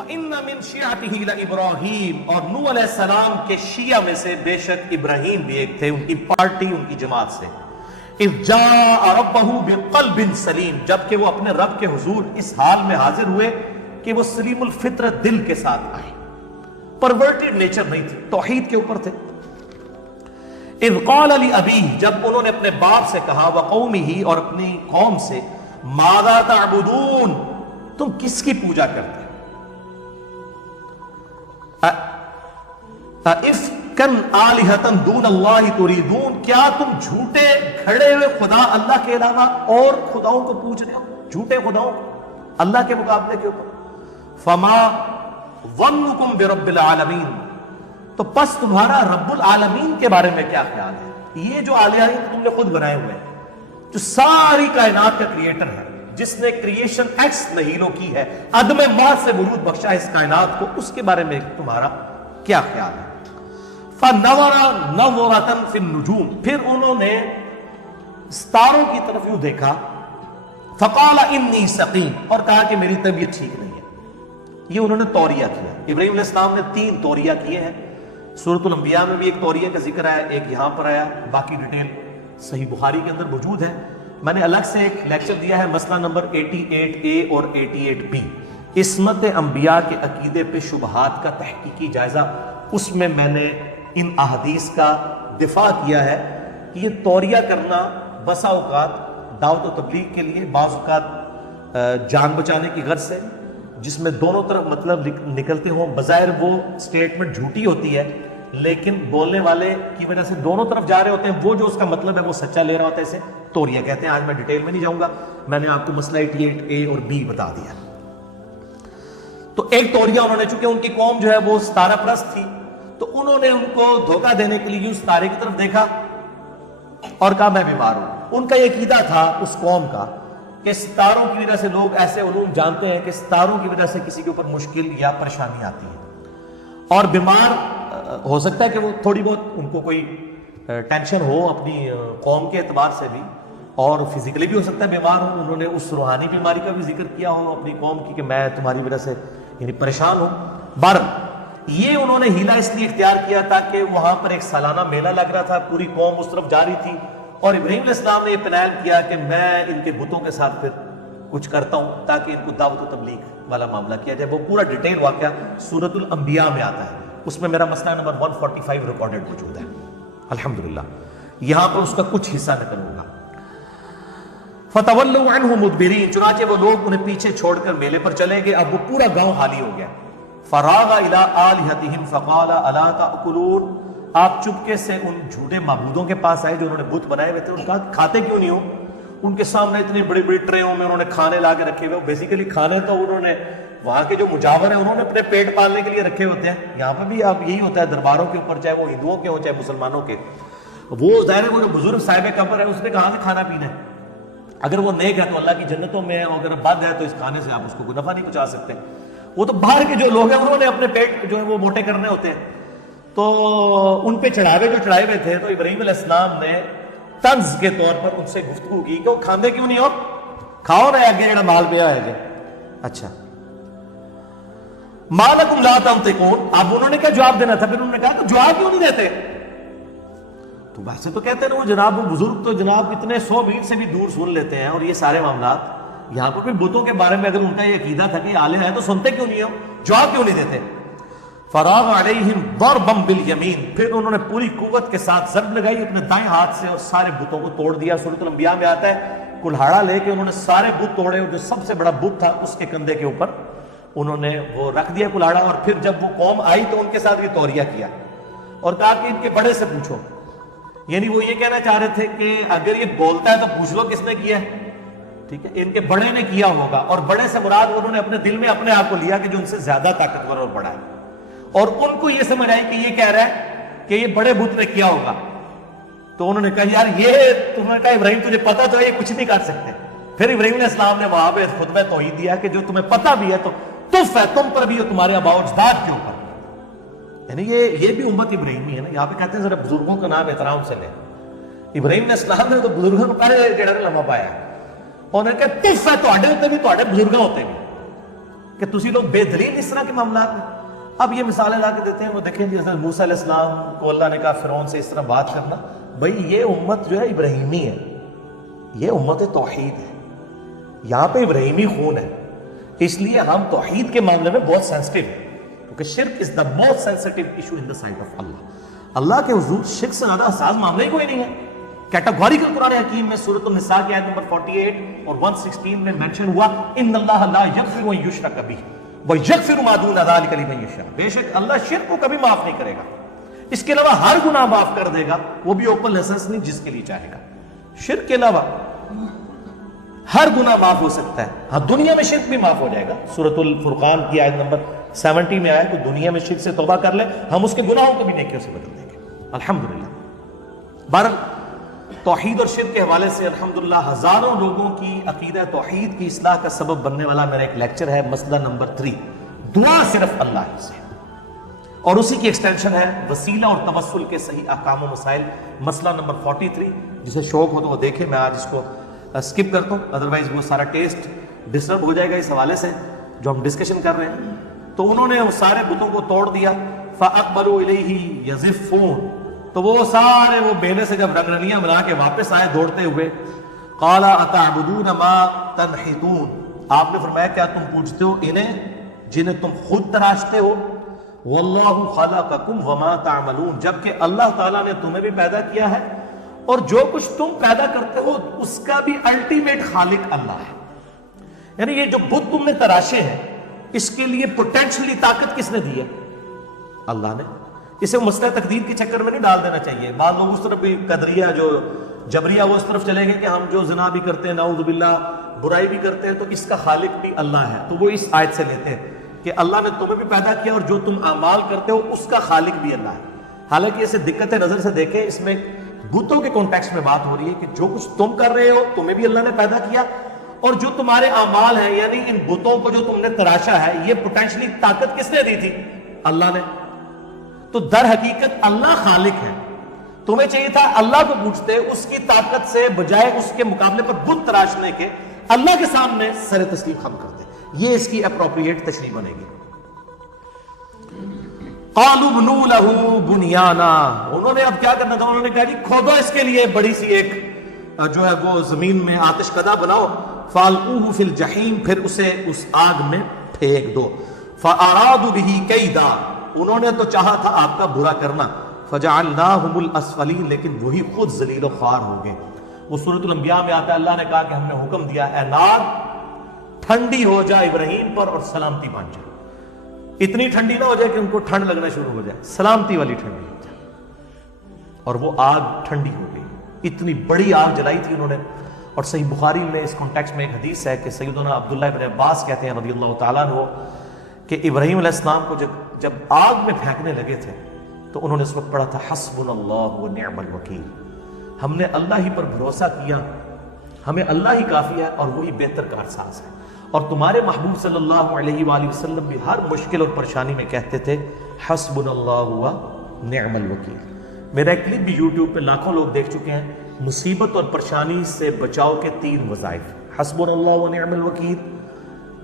وَإِنَّ مِن شِيعَتِهِ لَإِبْرَاهِيمَ، اور نوح علیہ السلام کے شیعہ میں سے بے شک ابراہیم بھی ایک تھے، ان کی پارٹی، ان کی جماعت سے. اِذْ جَاءَ رَبَّهُ بِقَلْبٍ سَلِيمٍ، جبکہ وہ اپنے رب کے حضور اس حال میں حاضر ہوئے کہ وہ سلیم الفطرت دل کے ساتھ آئے، پرورٹڈ نیچر نہیں تھی، توحید کے اوپر تھے. اذ قال لأبیہ، جب انہوں نے اپنے باپ سے کہا، وقومہ، اور اپنی قوم سے، ماذا تعبدون، تم کس کی پوجا کرتے ہیں؟ افکن آلہۃ دون اللہ تریدون، کیا تم جھوٹے کھڑے ہوئے خدا اللہ کے علاوہ اور خداؤں کو پوج رہے ہو، جھوٹے خداؤں کو اللہ کے مقابلے کے اوپر. فما ظنکم برب العالمین، تو پس تمہارا رب العالمین کے بارے میں کیا خیال ہے؟ یہ جو آلیہ تم نے خود بنائے ہوئے ہیں، جو ساری کائنات کا کریٹر ہے، جس نے کریشن ایکس نہیلو کی ہے، عدم ماں سے وجود بخشا اس کائنات کو، اس کے بارے میں تمہارا کیا خیال ہے؟ فَنَظَرَ نَظْرَةً فِي النُّجُومِ، پھر انہوں نے ستاروں کی طرف یوں دیکھا، فَقَالَ إِنِّي سَقِيمٌ، اور کہا کہ میری طبیعت ٹھیک نہیں ہے. یہ انہوں نے توریہ کیا. ابراہیم علیہ السلام نے 3 توریہ کیے ہیں. سورۃ الانبیاء میں بھی ایک توریہ کا ذکر آیا، ایک یہاں پر آیا، باقی ڈیٹیل صحیح بخاری کے اندر موجود ہے. میں نے الگ سے ایک لیکچر دیا ہے، مسئلہ نمبر 88A اور 88B، عصمت انبیاء کے عقیدے پہ شبہات کا تحقیقی جائزہ. اس میں میں نے ان احادیث کا دفاع کیا ہے کہ یہ توریہ کرنا بسا اوقات دعوت و تبلیغ کے لیے، بعض اوقات جان بچانے کی غرض سے، جس میں دونوں طرف مطلب نکلتے ہوں. بظاہر وہ سٹیٹمنٹ جھوٹی ہوتی ہے، لیکن بولنے والے کی وجہ سے دونوں طرف جا رہے ہوتے ہیں، وہ جو اس کا مطلب ہے وہ سچا لے رہا ہوتا ہے، اسے توریہ کہتے ہیں. آج میں ڈیٹیل میں نہیں جاؤں گا، میں نے آپ کو مسئلہ 88A اور B بتا دیا. تو ایک توریہ انہوں نے، چونکہ ان کی قوم جو ہے وہ ستارہ پرست تھی، تو انہوں نے ان کو دھوکہ دینے کے لیے اس ستارے کی طرف دیکھا اور کہا میں بیمار ہوں. ان کا یہ عقیدہ تھا اس قوم کا کہ ستاروں کی وجہ سے، لوگ ایسے علوم جانتے ہیں کہ ستاروں کی وجہ سے کسی کے اوپر مشکل یا پریشانی آتی ہے، اور بیمار ہو سکتا ہے کہ وہ تھوڑی بہت ان کو کوئی ٹینشن ہو اپنی قوم کے اعتبار سے بھی، اور فزیکلی بھی ہو سکتا ہے بیمار ہوں. انہوں نے اس روحانی بیماری کا بھی ذکر کیا ہو اپنی قوم کی کہ میں تمہاری وجہ سے یعنی پریشان ہوں. یہ انہوں نے ہیلا اس لیے اختیار کیا تھا کہ وہاں پر ایک سالانہ میلہ لگ رہا تھا، پوری قوم اس طرف جا رہی تھی، اور ابراہیم علیہ السلام نے یہ پلان کیا کہ میں ان کے بتوں کے ساتھ پھر کچھ کرتا ہوں تاکہ ان کو دعوت و تبلیغ والا معاملہ کیا جائے. وہ پورا ڈیٹیل واقعہ سورۃ الانبیاء میں آتا ہے، اس میں میرا مسئلہ نمبر 145 ریکارڈڈ موجود ہے الحمدللہ. یہاں پر اس کا کچھ حصہ نقل ہوگا. فَتَوَلُّوا عَنْهُ مُدْبِرِينَ، چنانچہ وہ لوگ انہیں پیچھے چھوڑ کر میلے پر چلے گئے. اب وہ پورا گاؤں خالی ہو گیا. فَرَاغَ إِلَىٰ آلِهَتِهِمْ فَقَالَ أَلَا تَأْكُلُونَ، آپ چپکے سے ان جھوٹے معبودوں کے پاس آئے جو انہوں نے بت بنائے ہوئے تھے. انہوں نے کہا کھاتے کیوں نہیں ہو؟ ان کے سامنے اتنی بڑی بڑی ٹریوں میں انہوں نے کھانے لا کے رکھے ہوئے. بیسیکلی کھانے تو انہوں نے وہاں کے جو مجاور ہیں انہوں نے اپنے پیٹ پالنے کے لیے رکھے ہوتے ہیں. یہاں پر بھی اب یہی ہوتا ہے درباروں کے اوپر، چاہے وہ ہندوؤں کے ہوں چاہے مسلمانوں کے. وہ ظاہر ہے وہ جو بزرگ صاحب قبر ہے اس نے کہاں سے کھانا پینا ہے. اگر وہ نیک ہے تو اللہ کی جنتوں میں ہے، اور اگر بد ہے تو اس کھانے سے آپ اس کو کوئی نفع نہیں پہنچا سکتے. وہ تو باہر کے جو لوگ ہیں انہوں نے اپنے پیٹ جو ہے وہ موٹے کرنے ہوتے ہیں. تو ان پہ چڑھاوے جو چڑھائے ہوئے تھے، تو ابراہیم علیہ السلام نے طنز کے طور پر ان سے گفتگو کی کہ وہ کھاندے کیوں نہیں ہو؟ کھاؤ رہے آگے جڑا مال پیا ہے. اچھا مالکم لا تنطقون، اب انہوں نے کیا جواب دینا تھا؟ پھر انہوں نے کہا کہ جواب کیوں نہیں دیتے؟ تو ویسے تو کہتے ہیں وہ جناب وہ بزرگ تو جناب اتنے 100 میل سے بھی دور سن لیتے ہیں، اور یہ سارے معاملات. یہاں پر پھر بتوں کے بارے میں اگر ان کا یہ عقیدہ تھا کہ آلہ ہے تو سنتے کیوں نہیں ہو، جواب کیوں نہیں دیتے؟ فراغ علیہم ضربا بالیمین، پھر انہوں نے پوری قوت کے ساتھ ضرب لگائی اپنے دائیں ہاتھ سے اور سارے بتوں کو توڑ دیا. سورۃ الانبیاء میں آتا ہے کلہاڑا لے کے انہوں نے سارے بت توڑے، اور جو سب سے بڑا بت تھا اس کے کندھے کے اوپر انہوں نے وہ رکھ دیا کلہاڑا. اور پھر جب وہ قوم آئی تو ان کے ساتھ بھی توریہ کیا اور کہا کہ ان کے بڑے سے پوچھو. یعنی وہ یہ کہنا چاہ رہے تھے کہ اگر یہ بولتا ہے تو پوچھ لو کس نے کیا ہے. ٹھیک ہے، ان کے بڑے نے کیا ہوگا. اور بڑے سے مراد انہوں نے اپنے دل میں اپنے آپ کو لیا کہ جو ان سے زیادہ طاقتور اور بڑا ہے، اور ان کو یہ سمجھ آئی کہ یہ کہہ رہا ہے کہ یہ بڑے بت نے کیا ہوگا. تو انہوں نے کہا یار یہ تمہیں کہا ابراہیم تجھے پتا تو ہے یہ کچھ نہیں کر سکتے. پھر ابراہیم علیہ السلام نے وہاں پہ خطبہ توحید دیا کہ جو تمہیں پتا بھی ہے تو تف ہے تم پر بھی اور تمہارے آباء و اجداد کے اوپر. یعنی یہ بھی امت ابراہیمی ہے نا. یہاں پہ کہتے ہیں ذرا بزرگوں کا نام احترام سے لیں. ابراہیم علیہ السلام نے تو بزرگوں کو پہلے جڑا لمحہ پایا. انہوں نے کہا تف ہے تواڈے تے بھی تواڈے بزرگاں ہوتے بھی. کہ تسی لوگ بے دلیل اس طرح کے معاملات میں. اب یہ مثالیں لا کے دیتے ہیں, وہ دیکھیں جی حضرت موسیٰ علیہ السلام کو اللہ نے کہا فرعون سے اس طرح بات کرنا. بھائی یہ امت جو ہے ابراہیمی ہے, یہ امت توحید ہے, یہاں پہ ابراہیمی خون ہے, اس لیے ہم توحید کے معاملے میں بہت سینسٹیو ہیں, کیونکہ شرک is the most sensitive issue in the sight of اللہ. اللہ کے حضور شرک سے زیادہ حساس معاملہ ہی کوئی نہیں ہے. کیٹاگوریکل قرآن حکیم میں سورۃ النساء کی آیت نمبر 48 اور 116 میں منشن ہوا ان اللہ لا یغفر ان یشرک بہ ویغفر ما دون ذلک لمن یشاء. بے شک اللہ شرک کو کبھی معاف نہیں کرے گا, اس کے علاوہ ہر گناہ معاف کر دے گا, وہ بھی اوپن لائسنس نہیں, جس کے لیے چاہے گا. شرک کے علاوہ ہر گناہ معاف ہو سکتا ہے. ہاں دنیا میں شرک بھی معاف ہو جائے گا. سورۃ الفرقان کی آیت نمبر 70 میں آیا کہ دنیا میں شرک سے توبہ کر لے, ہم اس کے گناہوں کو بھی نیکیوں سے بدل دیں گے الحمدللہ. بہرحال توحید اور شرک کے حوالے سے الحمدللہ ہزاروں لوگوں کی عقیدہ توحید کی اصلاح کا سبب بننے والا میرا ایک لیکچر ہے, مسئلہ نمبر 3, دعا صرف اللہ ہی سے, اور اسی کی ایکسٹینشن ہے وسیلہ اور توسل کے صحیح احکام و مسائل, مسئلہ نمبر 43. جسے شوق ہو تو وہ دیکھے, میں آج اس کو اسکپ کرتا ہوں, ادروائز وہ سارا ٹیسٹ ڈسٹرب ہو جائے گا اس حوالے سے جو ہم ڈسکشن کر رہے ہیں. تو انہوں نے اس سارے بتوں کو توڑ دیا. فَأَقْبَلُوا إِلَيْهِ يَزِفُّونَ, تو وہ سارے وہ بیلے سے جب رنگرلیاں بنا کے واپس آئے دوڑتے ہوئے, قَالَ أَتَعْبُدُونَ مَا تَنْحِتُونَ, آپ نے فرمایا کیا تم پوجتے ہو انہیں جنہیں تم خود تراشتے ہو, وَاللَّهُ خَلَقَكُمْ وَمَا تَعْمَلُونَ, جبکہ اللہ تعالیٰ نے تمہیں بھی پیدا کیا ہے اور جو کچھ تم پیدا کرتے ہو اس کا بھی الٹیمیٹ خالق اللہ ہے. یعنی یہ جو بت تم نے تراشے ہیں اس کے لیے پوٹینشلی طاقت کس نے دی ہے؟ اللہ نے. اسے مسئلہ تقدیر کے چکر میں نہیں ڈال دینا چاہیے. بعض لوگ اس طرف بھی قدریہ جو جبریہ وہ اس طرف چلے گئے کہ ہم جو زنا بھی کرتے ہیں نعوذ باللہ برائی بھی کرتے ہیں تو اس کا خالق بھی اللہ ہے, تو وہ اس آیت سے لیتے ہیں کہ اللہ نے تمہیں بھی پیدا کیا اور جو تم اعمال کرتے ہو اس کا خالق بھی اللہ ہے. حالانکہ اسے دقت نظر سے دیکھیں, اس میں بتوں کے کانٹیکسٹ میں بات ہو رہی ہے کہ جو کچھ تم کر رہے ہو تمہیں بھی اللہ نے پیدا کیا, اور جو تمہارے اعمال ہیں یعنی ان بتوں کو جو تم نے تراشا ہے یہ پوٹینشلی طاقت کس نے دی تھی؟ اللہ نے. تو در حقیقت اللہ خالق ہے. تمہیں چاہیے تھا اللہ کو پوچھتے, اس کی طاقت سے بجائے اس کے مقابلے پر بت تراشنے کے اللہ کے سامنے سر تسلیم خم کرتے. یہ اس کی اپروپریٹ تشریح بنے گی. قالوا بنوا له بنیانا, انہوں نے اب کیا کرنا تھا, انہوں نے کہا جی کھودو اس کے لیے بڑی سی ایک جو ہے وہ زمین میں آتش کدہ بناؤ, فالقوه فی الجحیم, پھر اسے اس آگ میں پھینک دو. فارادوا به کیدا, انہوں نے تو چاہا تھا آپ کا برا کرنا. فجعلناهم الاسفلین, لیکن وہی خود ذلیل و خوار ہو گئے. وہ سورۃ الانبیاء میں آتا ہے, اللہ نے کہا کہ ہم نے حکم دیا اے نار ٹھنڈی ہو جائے ابراہیم پر اور سلامتی بن جائے. اتنی ٹھنڈی نہ ہو جائے کہ ان کو ٹھنڈ لگنا شروع ہو جائے, سلامتی والی ٹھنڈی ہو جائے. اور وہ آگ ٹھنڈی ہو گئی, اتنی بڑی آگ جلائی تھی انہوں نے. اور صحیح بخاری میں اس کانٹیکسٹ میں ایک حدیث ہے کہ سیدنا عبداللہ ابن عباس کہتے ہیں رضی اللہ تعالیٰ عنہ کہ ابراہیم علیہ السلام کو جب آگ میں پھینکنے لگے تھے تو انہوں نے اس وقت پڑھا تھا حسبنا اللہ و نعم الوکیل, ہم نے اللہ ہی پر بھروسہ کیا, ہمیں اللہ ہی کافی ہے اور وہی بہتر کارساز ہے. اور تمہارے محبوب صلی اللہ علیہ وآلہ وسلم بھی ہر مشکل اور پریشانی میں کہتے تھے حسبنا اللہ و نعم الوکیل. میرا ایک کلپ بھی یوٹیوب پہ لاکھوں لوگ دیکھ چکے ہیں, مصیبت اور پریشانی سے بچاؤ کے 3 وظائف, حسبنا اللہ و نعم الوکیل,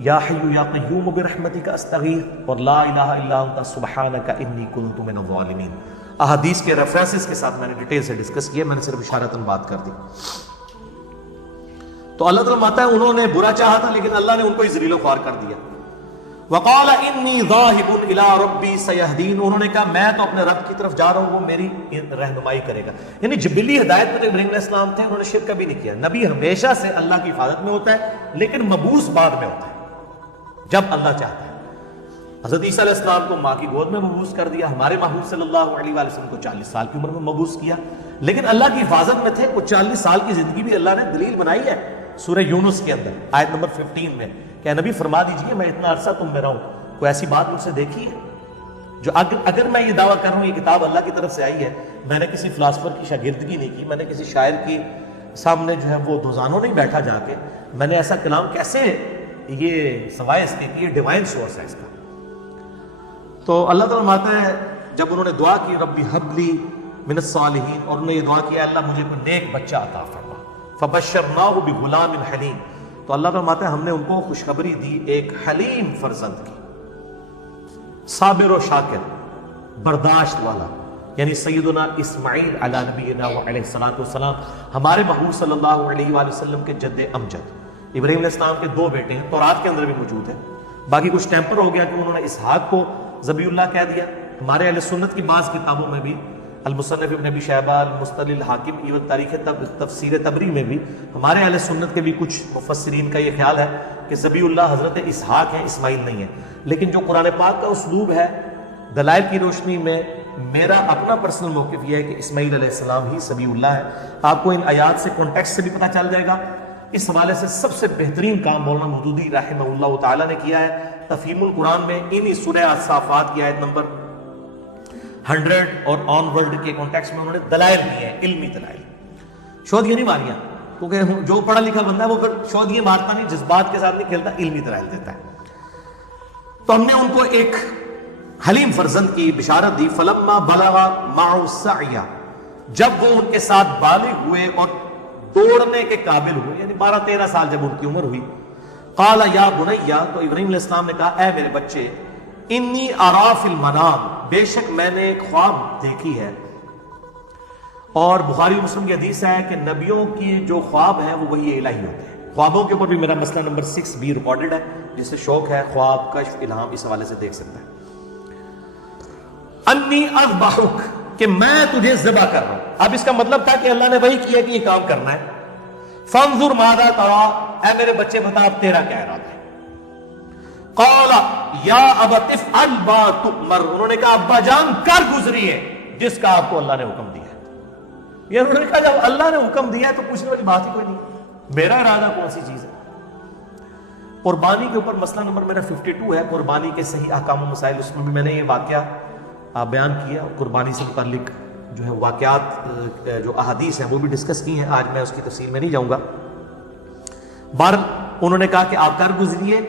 یا حی یا قیوم برحمتک استغیث, اور لا الہ الا انت سبحانک انی کنت من الظالمین. احادیث کے ریفرنسز کے ساتھ میں نے ڈیٹیل سے ڈسکس کیا, میں نے صرف اشارتاً بات کر دی. تو اللہ تعالیٰ ماتا ہے انہوں نے برا چاہا تھا لیکن اللہ نے ان کو ہی ذلیل و خوار کر دیا. وقال انی ذاہب الی ربی سیہدین, انہوں نے کہا میں تو اپنے رب کی طرف جا رہا ہوں, وہ میری رہنمائی کرے گا. یعنی جبلی ہدایت میں تو ابراہیم علیہ السلام تھے, انہوں نے شرک کبھی نہیں کیا. نبی ہمیشہ سے اللہ کی حفاظت میں ہوتا ہے لیکن مبعوث بعد میں ہوتا ہے جب اللہ چاہتا ہے. حضرت عیسیٰ علیہ السلام کو ماں کی گود میں مبعوث کر دیا, ہمارے محبوب صلی اللہ علیہ وآلہ وسلم کو 40 سال کی عمر میں مبعوث کیا, لیکن اللہ کی حفاظت میں تھے. وہ 40 سال کی زندگی بھی اللہ نے دلیل بنائی ہے سورہ یونس کے اندر آیت نمبر 15 میں کہ نبی فرما دیجئے میں اتنا عرصہ تم میں رہوں, کوئی ایسی بات مجھ سے دیکھی ہے جو اگر میں یہ دعویٰ کر رہا ہوں یہ کتاب اللہ کی طرف سے آئی ہے, میں نے کسی فلاسفر کی شاگردگی نہیں کی, میں نے کسی شاعر کی سامنے جو ہے وہ دوزانوں نہیں بیٹھا جا کے, میں نے ایسا کلام کیسے, یہ سوائے اس کے کہ یہ ڈیوائن سورس ہے اس کا. تو اللہ تعالیٰ ماتا ہے جب انہوں نے دعا کی ربی حب لی من الصالحین, اور انہوں نے یہ دعا کیا اللہ مجھے کوئی نیک بچہ عطا فرما. فبشرناہ بغلام حلیم, تو اللہ فرماتا ہے ہم نے ان کو خوشخبری دی ایک حلیم فرزند کی، صابر و شاکر، برداشت والا، یعنی سیدنا اسماعیل علی نبینا علیہ الصلوۃ والسلام، ہمارے محبوب صلی اللہ علیہ وآلہ وسلم کے جد امجد ابراہیم علیہ السلام کے دو بیٹے ہیں، تورات کے اندر بھی موجود ہے، باقی کچھ ٹیمپر ہو گیا کہ انہوں نے اسحاق کو ذبیح اللہ کہہ دیا۔ ہمارے اہل سنت کی بعض کتابوں میں بھی، المصنف ابن ابی شیبہ، المستدل الحاکم، ایون تاریخ تفسیر تبری میں بھی ہمارے اہل سنت کے بھی کچھ مفسرین کا یہ خیال ہے کہ ذبیح اللہ حضرت اسحاق ہے، اسماعیل نہیں ہے۔ لیکن جو قرآن پاک کا اسلوب ہے، دلائل کی روشنی میں میرا اپنا پرسنل موقف یہ ہے کہ اسماعیل علیہ السلام ہی ذبیح اللہ ہے۔ آپ کو ان آیات سے کانٹیکسٹ سے بھی پتہ چل جائے گا۔ اس حوالے سے سب سے بہترین کام مولانا مودودی رحمہ اللہ تعالیٰ نے کیا ہے، تفہیم القرآن میں انہی سورہ الصافات کی آیت نمبر 100 اور آن ورلڈ کے کانٹیکسٹ میں انہوں نے دلائل دیے ہیں، علمی دلائل، شودیاں نہیں ماریاں، کیونکہ جو پڑھا لکھا بندہ ہے وہ پھر شودیاں مارتا نہیں، جذبات کے ساتھ نہیں کھیلتا، علمی دلائل دیتا ہے۔ تو ہم نے ان کو ایک حلیم فرزند کی بشارت دی، فلما بلغ معه السعی، جب وہ ان کے ساتھ بالغ ہوئے اور دوڑنے کے قابل ہوئے، یعنی 12-13 سال جب ان کی عمر ہوئی، قال یا بنیا، تو ابراہیم علیہ السلام نے کہا اے میرے بچے، انی ارا فی المنام، بے شک میں نے ایک خواب دیکھی ہے۔ اور بخاری مسلم کی حدیث ہے کہ نبیوں کی جو خواب ہیں وہ وحی الہی ہوتے ہیں۔ خوابوں کے اوپر بھی میرا مسئلہ نمبر 6 بھی ریکارڈڈ ہے، جسے شوق ہے خواب، کشف، الہام، اس حوالے سے دیکھ سکتا ہے۔ انی اذبحک، کہ میں تجھے ذبح کر رہا ہوں۔ اب اس کا مطلب تھا کہ اللہ نے وحی کیا کہ یہ کام کرنا ہے۔ فانظر ماذا تری، اے میرے بچے بتا اب تیرا کیا ارادہ ہے۔ قال یا ابت افعل ما تؤمر، انہوں نے کہا ابا جان کر گزریے جس کا آپ کو اللہ نے حکم دیا ہے۔ یہ انہوں نے کہا جب اللہ نے حکم دیا ہے تو پوچھنے والی بات ہی کوئی نہیں، میرا ارادہ کون سی چیز ہے۔ قربانی کے اوپر مسئلہ نمبر میرا 52 ہے، قربانی کے صحیح احکام و مسائل، اس میں بھی میں نے یہ واقعہ بیان کیا، قربانی سے متعلق جو ہے واقعات، جو احادیث ہیں وہ بھی ڈسکس کی ہیں، آج میں اس کی تفصیل میں نہیں جاؤں گا۔ بہرحال انہوں نے کہا کہ آپ کر گزریے،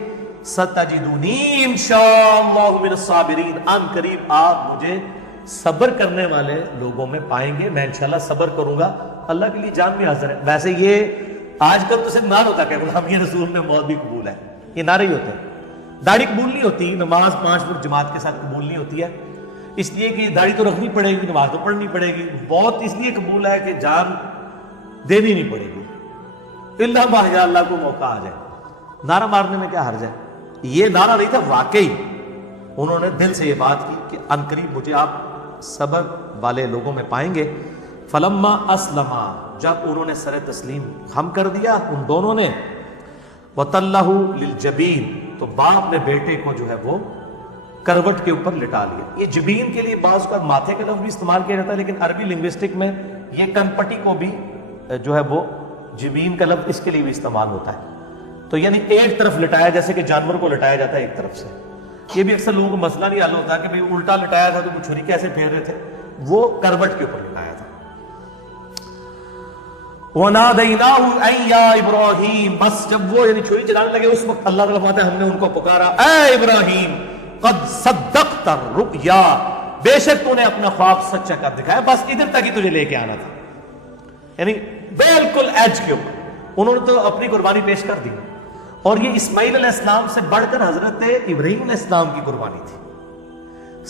ستجدونی انشاءاللہ من الصابرین، ان قریب آپ مجھے صبر کرنے والے لوگوں میں پائیں گے، میں انشاءاللہ صبر کروں گا، اللہ کے لیے جان بھی حاضر ہے۔ ویسے یہ آج کل تو صرف نعرہ ہوتا ہے کہ غلامی رسول میں موت بھی قبول ہے، یہ نعرہ ہی ہوتا ہے، داڑھی قبول نہیں ہوتی، نماز 5 وقت جماعت کے ساتھ قبول نہیں ہوتی ہے، اس لیے کہ داڑھی تو رکھنی پڑے گی، نماز تو پڑھنی پڑے گی، موت اس لیے قبول ہے کہ جان دینی نہیں پڑے گی، اللہ بحجا اللہ کو موقع آ جائے۔ نعرہ مارنے میں کیا حرج ہے؟ یہ نعرہ نہیں تھا، واقعی انہوں نے دل سے یہ بات کی کہ ان قریب مجھے آپ صبر والے لوگوں میں پائیں گے۔ فلما اسلما، جب انہوں نے سر تسلیم خم کر دیا ان دونوں نے، وَتَلَّهُ لِلْجَبِينِ، تو باپ نے بیٹے کو جو ہے وہ کروٹ کے اوپر لٹا لیا۔ یہ جبین کے لیے بعض کا ماتھے کا لفظ بھی استعمال کیا جاتا ہے، لیکن عربی لنگوسٹک میں یہ کنپٹی کو بھی جو ہے وہ جبین کا لفظ اس کے لیے بھی استعمال ہوتا ہے، تو یعنی ایک طرف لٹایا، جیسے کہ جانور کو لٹایا جاتا ہے ایک طرف سے۔ یہ بھی اکثر لوگوں کو مسئلہ نہیں حل ہوتا کہ بھئی الٹا لٹایا تھا تو وہ چھری کیسے پھیر رہے تھے، وہ کروٹ کے اوپر لٹایا تھا۔ وَنَادَيْنَاهُ أَن يَا إِبْرَاهِيمُ، بس جب وہ یعنی چھری چلانے لگے اس وقت اللہ تعالیٰ فرماتا ہے ہم نے ان کو پکارا، اے ابراہیم قد صدقت الرؤیا، بے شک تو نے اپنا خواب سچا کر دکھایا، بس ادھر تک ہی تجھے لے کے آنا تھا، یعنی بالکل ایج کے اوپر انہوں نے تو اپنی قربانی پیش کر دی۔ اور یہ اسماعیل علیہ السلام سے بڑھ کر حضرت ابراہیم علیہ السلام کی قربانی تھی۔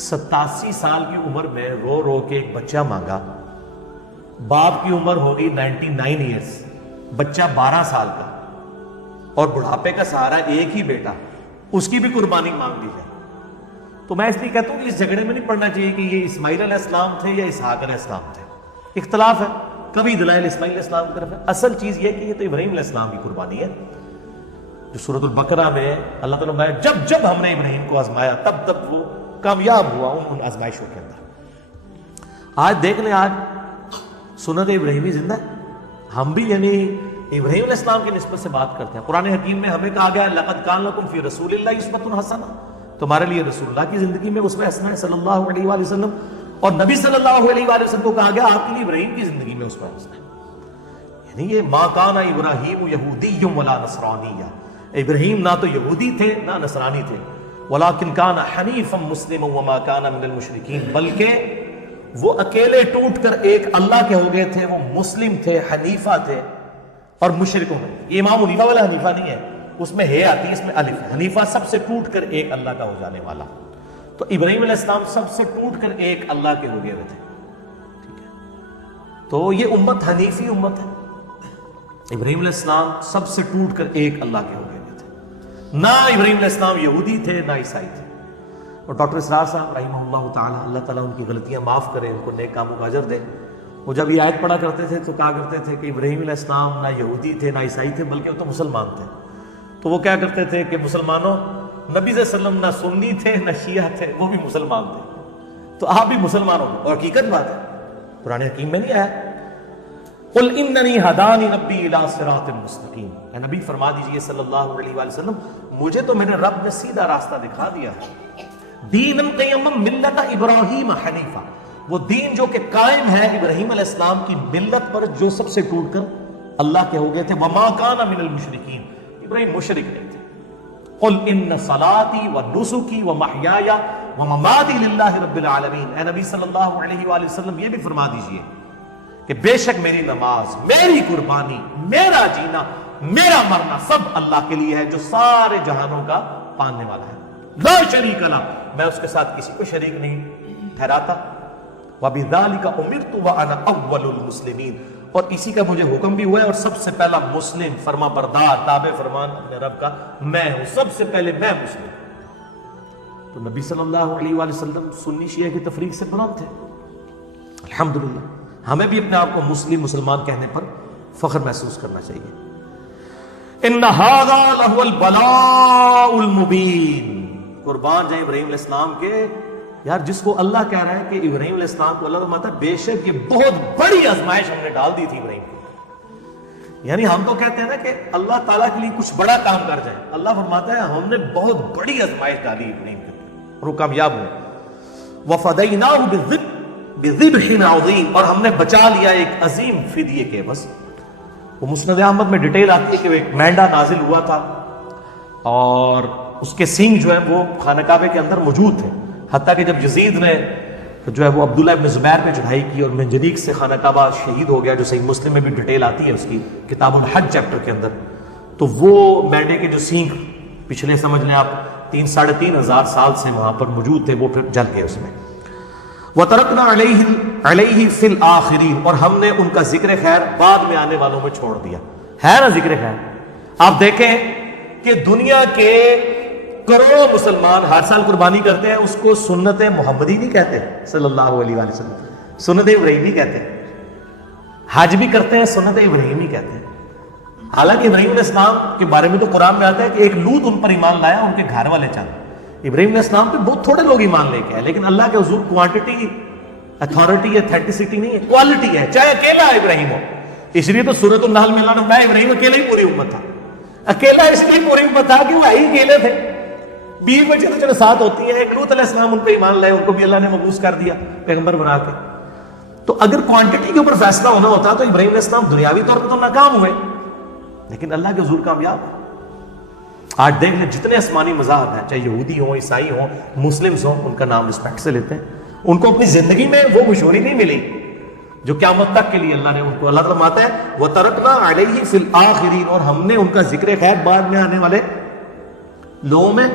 87 سال کی عمر میں رو رو کے ایک بچہ مانگا، باپ کی عمر ہوگی 99 ایئرز، بچہ 12 سال کا، اور بڑھاپے کا سہارا ایک ہی بیٹا، اس کی بھی قربانی مانگ لی ہے۔ تو میں اس لیے کہتا ہوں کہ اس جھگڑے میں نہیں پڑنا چاہیے کہ یہ اسماعیل علیہ السلام تھے یا اسحاق علیہ السلام تھے، اختلاف ہے، کبھی دلائل اسماعیل علیہ السلام کی طرف ہے، اصل چیز یہ کہ یہ تو ابراہیم علیہ السلام کی قربانی ہے، جو سورۃ البقرہ میں اللہ تعالیٰ نے جب ہم نے ابراہیم کو آزمایا تب وہ کامیاب ہوا ان آزمائشوں کے اندر۔ آج دیکھ لیں، آج سنت ابراہیمی زندہ ہے، ہم بھی یعنی ابراہیم علیہ السلام کی نسبت سے بات کرتے ہیں۔ قرآن حکیم میں ہمیں کہا گیا ہے لقد کان لکم فی رسول اللہ اسوۃ حسنہ، تمہارے لیے رسول اللہ کی زندگی میں اسوہ حسنہ ہے صلی اللہ علیہ وآلہ وسلم، اور نبی صلی اللہ علیہ وآلہ وسلم کو کہا گیا آپ کے لیے ابراہیم کی زندگی میں اسوہ حسنہ ہے۔ یعنی یہ ما کان ابراہیم یہودی ولا نصرانی، ابراہیم نہ تو یہودی تھے نہ نصرانی تھے، ولیکن کان حنیفا مسلما وما کان من المشرکین، بلکہ وہ اکیلے ٹوٹ کر ایک اللہ کے ہو گئے تھے، وہ مسلم تھے، حنیفہ تھے، اور مشرکوں میں. یہ امام حنیفہ والا حنیفہ نہیں ہے، اس میں ہے آتی ہے، اس میں الف ہے. حنیفہ سب سے ٹوٹ کر ایک اللہ کا ہو جانے والا. تو ابراہیم علیہ السلام سب سے ٹوٹ کر ایک اللہ کے ہو گئے ہوئے تھے. ٹھیک ہے، تو یہ امت حنیفی امت ہے. ابراہیم علیہ السلام سب سے ٹوٹ کر ایک اللہ کے ہو گئے ہوئے تھے. نہ ابراہیم علیہ السلام یہودی تھے نہ عیسائی تھے. اور ڈاکٹر اسرار صاحب رحمہ اللہ تعالیٰ، اللہ تعالیٰ ان کی غلطیاں معاف کرے، ان کو نیک کاموں کا اجر دے، وہ جب یہ آیت پڑھا کرتے تھے تو کہا کرتے تھے کہ ابراہیم علیہ السلام نہ یہودی تھے نہ عیسائی تھے بلکہ وہ تو مسلمان تھے. تو وہ کیا کرتے تھے کہ مسلمانوں، نبی صلی اللہ علیہ وسلم نہ سنی تھے نہ شیعہ تھے، وہ بھی مسلمان تھے، تو آپ بھی مسلمان ہو. اور حقیقت بات ہے، قرآن حکیم میں نہیں آیا قل اننی ہدانی ربی الی صراط مستقیم. اے نبی فرما دیجئے صلی اللہ علیہ وآلہ وسلم، مجھے تو میرے رب نے سیدھا راستہ دکھا دیا ہے. دین قیما ملت ابراہیم حنیفہ، وہ دین جو کہ قائم ہے ابراہیم علیہ السلام کی ملت پر، جو سب سے ٹوٹ کر اللہ کے ہو گئے تھے. وما کان من المشرکین، ابراہیم مشرک نہیں تھے. قل ان صلاتی ونسکی ومحیایا ومماتی للہ رب العالمین. اے نبی صلی اللہ علیہ وآلہ وسلم یہ بھی فرما دیجئے کہ بے شک میری نماز، میری قربانی، میرا جینا، میرا مرنا سب اللہ کے لیے ہے جو سارے جہانوں کا پالنے والا ہے. لا شریک لہ، میں اس کے ساتھ کسی کو شریک نہیں ٹھہراتا. وَبِذَلِكَ أُمِرْتُ وَأَنَا أَوَّلُ الْمُسْلِمِينَ، اور اسی کا مجھے حکم بھی ہوا ہے اور سب سے پہلا مسلم، فرما بردار، تابع فرمان اپنے رب کا میں ہوں، سب سے پہلے میں مسلم. تو نبی صلی اللہ علیہ وآلہ وسلم سنی شیعہ کی تفریق سے برہم تھے. الحمدللہ ہمیں بھی اپنے آپ کو مسلمان کہنے پر فخر محسوس کرنا چاہیے. ان ھذا لہو البلاء المبین. قربان جائیں ابراہیم علیہ السلام کے. یار جس کو اللہ کہہ رہا ہے کہ ابراہیم علیہ السلام کو اللہ فرماتا ہے بے شک یہ بہت بڑی آزمائش ہم نے ڈال دی تھی ابراہیم کو. یعنی ہم تو کہتے ہیں نا کہ اللہ تعالیٰ کے لیے کچھ بڑا کام کر جائے، اللہ فرماتا ہے ہم نے بہت بڑی آزمائش ڈالی ابراہیم کے اوپر اور وہ کامیاب ہوئے. وَفَدَيْنَاهُ بِذِبْحٍ عَظِيمٍ، اور ہم نے بچا لیا ایک عظیم فدیے کے. بس وہ مسند احمد میں ڈیٹیل آتی ہے کہ وہ ایک مینڈا نازل ہوا تھا اور اس کے سینگ جو ہے وہ خانہ کعبے کے اندر موجود تھے. حتیٰ کہ جب یزید نے جو ہے وہ عبداللہ ابن زبیر پہ چڑھائی کی اور منجنیق سے خانہ کعبہ شہید ہو گیا، جو صحیح مسلم میں بھی ڈیٹیل آتی ہے اس کی کتاب الحج چیپٹر کے اندر، تو وہ مینڈے کے جو سینگ پچھلے سمجھ لیں آپ 3,500 سال سے وہاں پر موجود تھے، وہ پھر جل گئے اس میں. وَتَرَكْنَا عَلَيْهِ فِي الْآخِرِينَ، اور ہم نے ان کا ذکر خیر بعد میں آنے والوں میں چھوڑ دیا. ہے نا ذکر خیر؟ آپ دیکھیں کہ دنیا کے کروڑوں مسلمان ہر سال قربانی کرتے ہیں، اس کو سنت محمدی نہیں کہتے صلی اللہ علیہ وآلہ وسلم، سنت ابراہیمی کہتے ہیں. حج بھی کرتے ہیں، سنت ابراہیمی کہتے ہیں. حالانکہ ابراہیم علیہ السلام کے بارے میں تو قرآن میں آتا ہے کہ ایک لوط ان پر ایمان لایا، ان کے گھر والے چل. ابراہیم علیہ السلام پہ بہت تھوڑے لوگ ایمان لے کے آئے، لیکن اللہ کے حضور کوانٹٹی، اتھارٹی، اتھینٹسٹی نہیں ہے، کوالٹی ہے. چاہے اکیلا ابراہیم ہو، اس لیے تو سورۃ النحل میں اللہ نے میں ابراہیم اکیلا ہی پوری امت تھا. اکیلا اس لیے پوری امت تھا کہ وہ ہی اکیلے تھے. 20 بچے تو چلو ساتھ ہوتی ہیں. ایک لوط علیہ السلام ان پہ ایمان لائے، ان کو بھی اللہ نے مبعوث کر دیا پیغمبر بنا کے. تو اگر کوانٹٹی کے اوپر فیصلہ ہونا ہوتا تو ابراہیم علیہ السلام دنیاوی طور پہ تو ناکام ہوئے، لیکن اللہ کے حضور کامیاب ہے. آج دیکھ لیں جتنے آسمانی مذاہب ہیں، چاہے یہودی ہوں، عیسائی ہوں، مسلمز ہوں، ان کا نام رسپیکٹ سے لیتے ہیں. ان کو اپنی زندگی میں وہ مشہوری نہیں ملی جو قیامت تک کے لیے اللہ نے ان کو. اللہ تعالیٰ فرماتا ہے وَتَرَكْنَا عَلَيْهِ فِي الْآخِرِينَ، اور ہم نے ان کا ذکر خیر بعد میں آنے والے لوگوں میں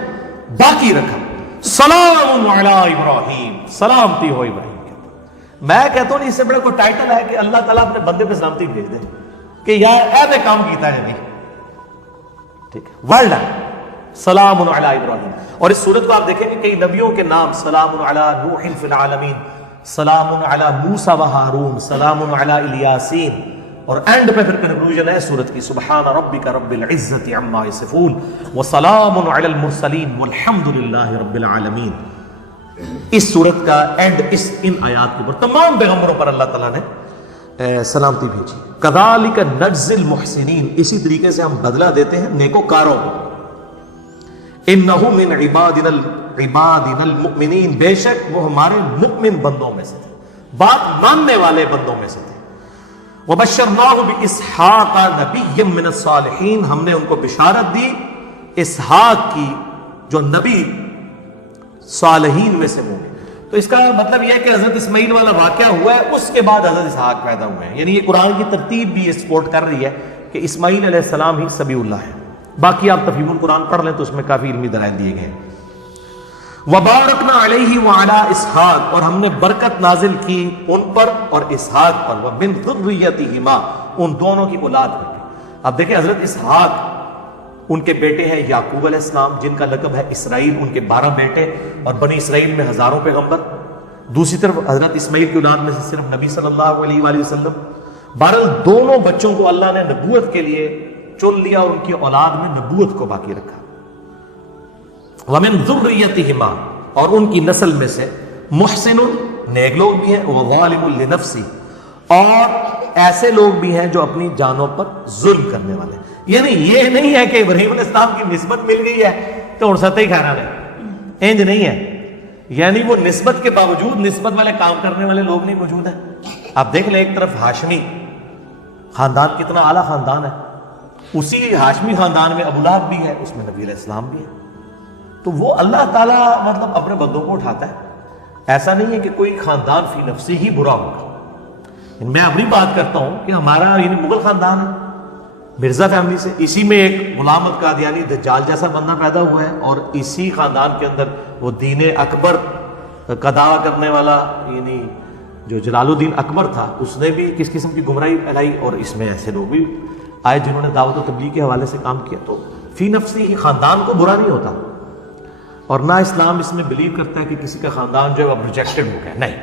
باقی رکھا. سلام علی ابراہیم، سلامتی ہو ابراہیم کے اوپر. میں کہتا ہوں اس سے بڑا کوئی ٹائٹل ہے کہ اللہ تعالیٰ اپنے بندے پہ سلامتی بھیج دے کہ یار ایسے کام کیتا ہے نہیں. ٹھیک ہے، ویل ڈن، سلام علی ابراہیم. اور اس صورت کو آپ دیکھیں گے کئی نبیوں کے نام، سلام علی نوح فی العالمین، سلام علی موسیٰ و ہارون، سلام علی الیاسین. اور اینڈ پہ پھر کنکلوژن ہے سورت کی سبحان ربک رب العزت عما یصفون وسلام علی المرسلین والحمد للہ رب العالمین. اس سورت کا اینڈ ان آیات کے اوپر تمام پیغمبروں پر اللہ تعالیٰ نے سلامتی بھیجی. کذالک نجزی المحسنین، اسی طریقے سے ہم بدلہ دیتے ہیں نیکوکاروں کو. انہ من عبادنا المؤمنین، بے شک وہ ہمارے مؤمن بندوں میں سے تھے، بات ماننے والے بندوں میں سے تھے. وبشرناہ باسحاق نبی من الصالحین، ہم نے ان کو بشارت دی اسحاق کی جو نبی صالحین میں سے ہوں گے. تو اس کا مطلب یہ ہے کہ حضرت اسماعیل والا واقعہ ہوا ہے، اس کے بعد حضرت اسحاق پیدا ہوئے ہیں. یعنی یہ قرآن کی ترتیب بھی یہ سپورٹ کر رہی ہے کہ اسماعیل علیہ السلام ہی سبیح اللہ ہے. باقی آپ تفہیم القرآن پڑھ لیں تو اس میں کافی علمی دلائل دیے گئے ہیں. وَبَارَكْنَا عَلَيْهِ وَعَلَىٰ إِسْحَاقَ، اور ہم نے برکت نازل کی ان پر اور اسحاق پر. وَمِن ذُرِّيَّتِهِمَا، ان دونوں کی اولاد میں. اب دیکھیں حضرت اسحاق ان کے بیٹے ہیں یعقوب علیہ السلام جن کا لقب ہے اسرائیل، ان کے 12 بیٹے اور بنی اسرائیل میں ہزاروں پیغمبر. دوسری طرف حضرت اسماعیل کی اولاد میں سے صرف نبی صلی اللہ علیہ وآلہ وسلم. بہرحال دونوں بچوں کو اللہ نے نبوت کے لیے چن لیا اور ان کی اولاد میں نبوت کو باقی رکھا. وَمِن ذُرِّيَّتِهِمَا، اور ان کی نسل میں سے محسن، نیک لوگ بھی ہیں، وَظَالِمٌ لِنَفْسِهِ، اور ایسے لوگ بھی ہیں جو اپنی جانوں پر ظلم کرنے والے. یعنی یہ نہیں ہے کہ ابراہیم علیہ السلام کی نسبت مل گئی ہے تو اور سطح ہی کھانا نہیں، انج نہیں ہے. یعنی وہ نسبت کے باوجود نسبت والے کام کرنے والے لوگ نہیں موجود ہیں. آپ دیکھ لیں ایک طرف ہاشمی خاندان کتنا اعلیٰ خاندان ہے، اسی ہاشمی خاندان میں ابو لہب بھی ہے، اس میں نبی علیہ السلام بھی ہے. تو وہ اللہ تعالیٰ مطلب اپنے بندوں کو اٹھاتا ہے. ایسا نہیں ہے کہ کوئی خاندان فی نفسی ہی برا ہوگا. میں اپنی بات کرتا ہوں کہ ہمارا یعنی مغل خاندان ہے، مرزا فیملی سے، اسی میں ایک غلام قادیانی دجال جیسا بندہ پیدا ہوا ہے، اور اسی خاندان کے اندر وہ دین اکبر کا دعویٰ کرنے والا یعنی جو جلال الدین اکبر تھا اس نے بھی کس قسم کی گمراہی پھیلائی، اور اس میں ایسے لوگ بھی آئے جنہوں نے دعوت و تبلیغ کے حوالے سے کام کیا. تو فی نفسی ہی خاندان کو برا نہیں ہوتا، اور نہ اسلام اس میں بلیو کرتا ہے کہ کسی کا خاندان جو ہے اب ریجیکٹڈ ہو گیا. نہیں،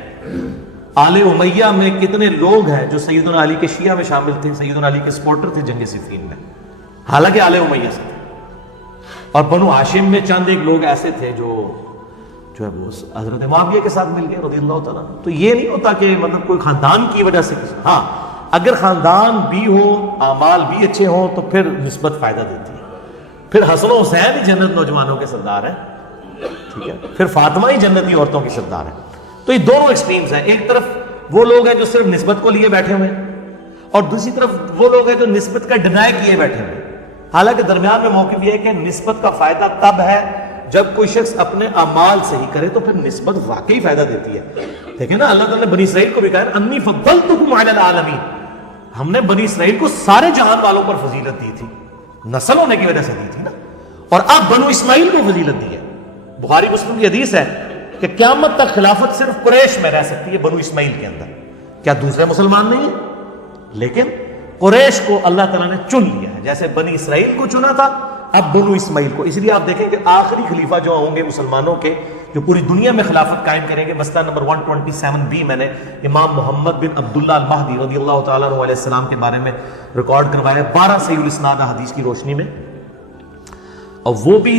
آل امیہ میں کتنے لوگ ہیں جو سیدنا علی کے شیعہ میں شامل تھے، سیدنا علی کے سپورٹر تھے جنگ صفین میں، حالانکہ آل امیہ سے تھے. اور بنو ہاشم میں چند ایک لوگ ایسے تھے جو ہے وہ حضرت معاویہ کے ساتھ مل گئے رضی اللہ تعالیٰ. تو یہ نہیں ہوتا کہ مطلب کوئی خاندان کی وجہ سے کسی، ہاں اگر خاندان بھی ہو، اعمال بھی اچھے ہوں تو پھر نسبت فائدہ دیتی ہے. پھر حسن و حسین ہی جنت نوجوانوں کے سردار ہیں، ٹھیک ہے، پھر فاطمہ ہی جنتی عورتوں کی سردار ہے. تو یہ دونوں ایکسٹریمز ہیں. ایک طرف وہ لوگ ہیں جو صرف نسبت کو لیے بیٹھے ہوئے ہیں، اور دوسری طرف وہ لوگ ہیں جو نسبت کا ڈینائی کیے بیٹھے ہوئے ہیں. حالانکہ درمیان میں موقف یہ ہے کہ نسبت کا فائدہ تب ہے جب کوئی شخص اپنے اعمال سے ہی کرے تو پھر نسبت واقعی فائدہ دیتی ہے. دیکھیں نا اللہ تعالیٰ نے بنی اسرائیل کو بھی کہا انی فضلتکم علی العالمین، ہم نے بنی اسرائیل کو سارے جہان والوں پر فضیلت دی تھی، نسل ہونے کی وجہ سے دی تھی نا. اور اب بنو اسماعیل کو فضیلت دی ہے. بخاری مسلم کی حدیث ہے کہ قیامت تک خلافت صرف قریش میں رہ سکتی ہے، بنو اسماعیل کے اندر. کیا دوسرے مسلمان نہیں ہیں؟ لیکن قریش کو اللہ تعالیٰ نے چن لیا ہے، جیسے بنی اسرائیل کو چنا تھا اب بنو اسماعیل کو. اس لیے آپ دیکھیں کہ آخری خلیفہ جو ہوں گے مسلمانوں کے جو پوری دنیا میں خلافت قائم کریں گے، مسئلہ نمبر 127 میں نے امام محمد بن عبداللہ المہدی رضی اللہ تعالیٰ عنہ علیہ السلام کے بارے میں ریکارڈ کروایا 12 صحیح الاسناد حدیث کی روشنی میں. اور وہ بھی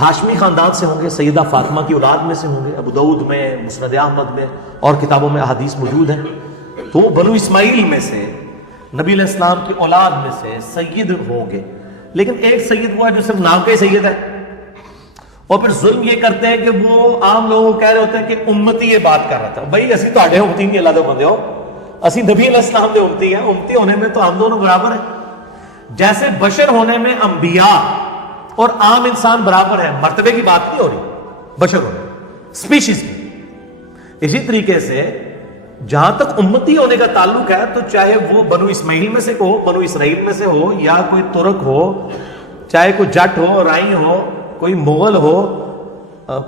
ہاشمی خاندان سے ہوں گے، سیدہ فاطمہ کی اولاد میں سے ہوں گے. ابو داؤد میں، مسند احمد میں اور کتابوں میں احادیث موجود ہیں. تو وہ بنو اسماعیل میں سے نبی علیہ السلام کی اولاد میں سے سید ہوں گے. لیکن ایک سید وہ ہے جو صرف نام کا ہی سید ہے، اور پھر ظلم یہ کرتے ہیں کہ وہ عام لوگوں کو کہہ رہے ہوتے ہیں کہ امتی یہ بات کر رہا تھا. بھائی اسی تو آڈے امتی نہیں، اللہ دے بندے ہو، اسی نبی علیہ السلام دے امتی ہیں. امتی ہونے میں تو ہم دونوں برابر ہیں. جیسے بشر ہونے میں انبیاء اور عام انسان برابر ہے، مرتبے کی بات نہیں ہو رہی، بشر ہونے اسپیشیز کی. اسی طریقے سے جہاں تک امتی ہونے کا تعلق ہے تو چاہے وہ بنو اسماعیل میں سے ہو، بنو اسرائیل میں سے ہو، یا کوئی ترک ہو، چاہے کوئی جٹ ہو، رائی ہو، کوئی مغل ہو،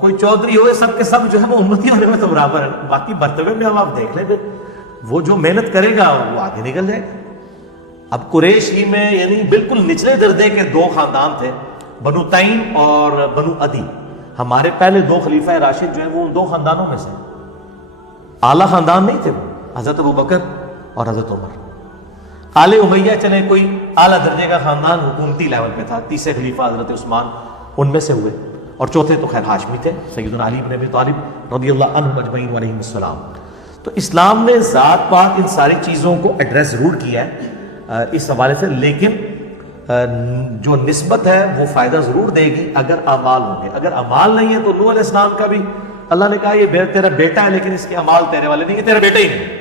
کوئی چودھری ہو، یہ سب کے سب جو ہے وہ امتی ہونے میں تو برابر ہے. باقی مرتبے میں اب آپ دیکھ لیں پھر وہ جو محنت کرے گا وہ آگے نکل جائے گا. اب قریش ہی میں یعنی بالکل نچلے درجے کے دو خاندان تھے، بنو تیم اور بنو عدی. ہمارے پہلے دو خلیفہ راشد جو ہیں وہ ان دو خاندانوں میں سے، اعلیٰ خاندان نہیں تھے وہ، حضرت ابوبکر اور حضرت عمر. آل امیہ چلے کوئی اعلیٰ درجے کا خاندان حکومتی لیول پہ تھا، تیسرے خلیفہ حضرت عثمان ان میں سے ہوئے، اور چوتھے تو خیر ہاشمی تھے، سیدنا علی بن ابی طالب رضی اللہ عنہ اجمعین علیہم السلام. تو اسلام نے ذات پات ان ساری چیزوں کو ایڈریس ضرور کیا ہے اس حوالے سے، لیکن جو نسبت ہے وہ فائدہ ضرور دے گی اگر اعمال ہوں گے. اگر اعمال نہیں ہے تو نوح علیہ السلام کا بھی اللہ نے کہا یہ تیرا بیٹا ہے لیکن اس کے اعمال تیرے والے نہیں، یہ تیرا بیٹا ہی نہیں،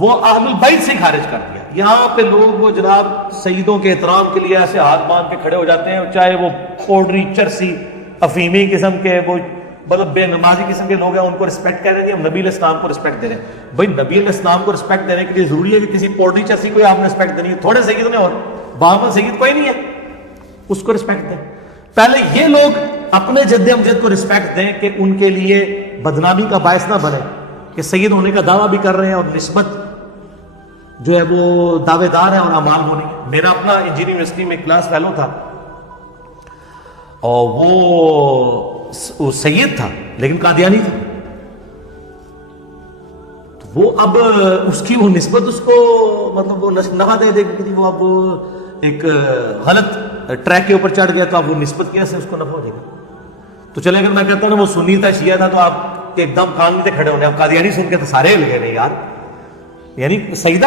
وہ اہل البیت سے خارج کر دیا. یہاں پہ لوگ وہ جناب سیدوں کے احترام کے لیے ایسے ہاتھ باندھ کے کھڑے ہو جاتے ہیں، چاہے وہ پوڈری چرسی افیمی قسم کے وہ مطلب بے نمازی قسم کے لوگ ہیں ان کو رسپیکٹ کہہ رہے ہیں، ہم نبی علیہ السلام کو رسپیکٹ دے رہے ہیں. بھائی نبی علیہ السلام کو رسپیکٹ دینے کے لیے ضروری ہے کہ کسی پوٹری چرسی کو آپ نے رسپیکٹ دینی ہے؟ تھوڑے سید نے اور بابا سید کوئی نہیں ہے، اس کو رسپیکٹ دیں. پہلے یہ لوگ اپنے جد امجد کو رسپیکٹ دیں کہ ان کے لیے بدنامی کا باعث نہ بنے کہ سید ہونے کا دعویٰ بھی کر رہے ہیں اور نسبت جو ہے وہ دعوے دار ہے اور اعمال ہونے. میرا اپنا انجینئرنگ یونیورسٹی میں کلاس فیلو تھا اور وہ سید تھا لیکن قادیانی تھا. تو وہ اب اس کی وہ نسبت اس کو مطلب وہ نفع دے دے گی، وہ اب ایک غلط ٹریک کے اوپر چڑھ گیا تو اب وہ نسبت کی وجہ سے اس کو نفع ہو جائے گا. تو چلے اگر میں کہتا ہوں نا وہ سنی تھا شیعہ تھا تو آپ کے ایک دم کان نہیں تھے کھڑے ہونے. اب قادیانی سن کے تو سارے لگے نہیں یار، یعنی سید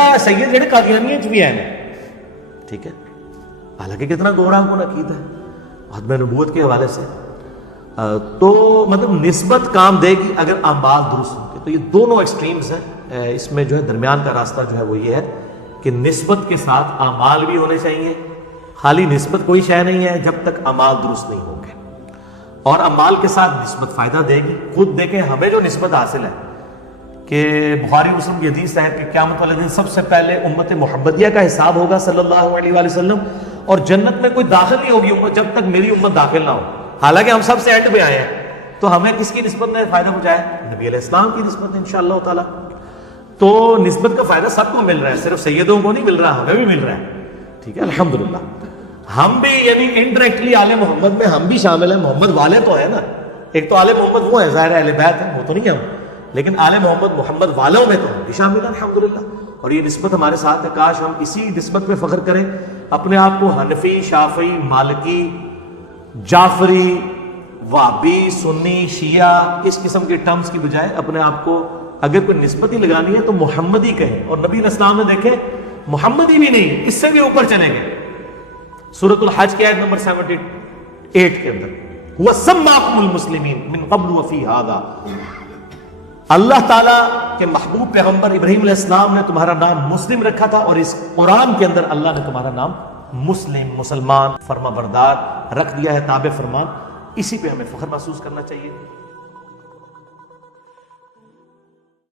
جڑے قادیانی بھی ہیں، ٹھیک ہے، حالانکہ کتنا گمراہ کن عقید ہے عدم نبوت کے حوالے سے. تو مطلب نسبت کام دے گی اگر اعمال درست ہوں گے. تو یہ دونوں ایکسٹریمز ہیں. اس میں جو ہے درمیان کا راستہ جو ہے وہ یہ ہے کہ نسبت کے ساتھ اعمال بھی ہونے چاہیے. خالی نسبت کوئی شے نہیں ہے جب تک اعمال درست نہیں ہوں گے، اور اعمال کے ساتھ نسبت فائدہ دے گی. خود دیکھیں ہمیں جو نسبت حاصل ہے کہ بخاری مسلم کی حدیث ہے کہ قیامت والے دن سب سے پہلے امت محمدیہ کا حساب ہوگا صلی اللہ علیہ وآلہ وسلم، اور جنت میں کوئی داخل نہیں ہوگی امت جب تک میری امت داخل نہ ہو. حالانکہ ہم سب سے اینڈ پہ آئے ہیں، تو ہمیں کس کی نسبت میں فائدہ پہنچایا؟ نبی علیہ السلام کی نسبت میں انشاءاللہ تعالی. تو نسبت کا فائدہ سب کو مل رہا ہے، صرف سیدوں کو نہیں مل رہا، ہمیں بھی مل رہا ہے. ٹھیک ہے الحمدللہ. ہم بھی یعنی انڈائریکٹلی آل محمد میں ہم بھی شامل ہیں. محمد والے تو ہیں نا، ایک تو آل محمد وہ ہے ظاہر اہل بیت ہے، وہ تو نہیں ہے ہم، لیکن آل محمد والوں میں تو ہم بھی شامل ہیں الحمدللہ. اور یہ نسبت ہمارے ساتھ ہے. کاش ہم اسی نسبت پہ فخر کریں، اپنے آپ کو حنفی، شافعی، مالکی، جعفری، وہابی، سنی، شیعہ اس قسم کے ٹرمز کی بجائے اپنے آپ کو اگر کوئی نسبت ہی لگانی ہے تو محمدی کہیں. اور نبی علیہ السلام نے دیکھیں محمدی بھی نہیں، اس سے بھی اوپر چلیں گے. سورۃ الحج کی آیت نمبر 78 کے اندر وَسَمَّاكُمُ الْمُسْلِمِينَ مِن قَبْلُ وَفِي هَذَا، اللہ تعالیٰ کے محبوب پیغمبر ابراہیم علیہ السلام نے تمہارا نام مسلم رکھا تھا، اور اس قرآن کے اندر اللہ نے تمہارا نام مسلم، مسلمان، فرما بردار رکھ دیا ہے، تابع فرمان. اسی پہ ہمیں فخر محسوس کرنا چاہیے.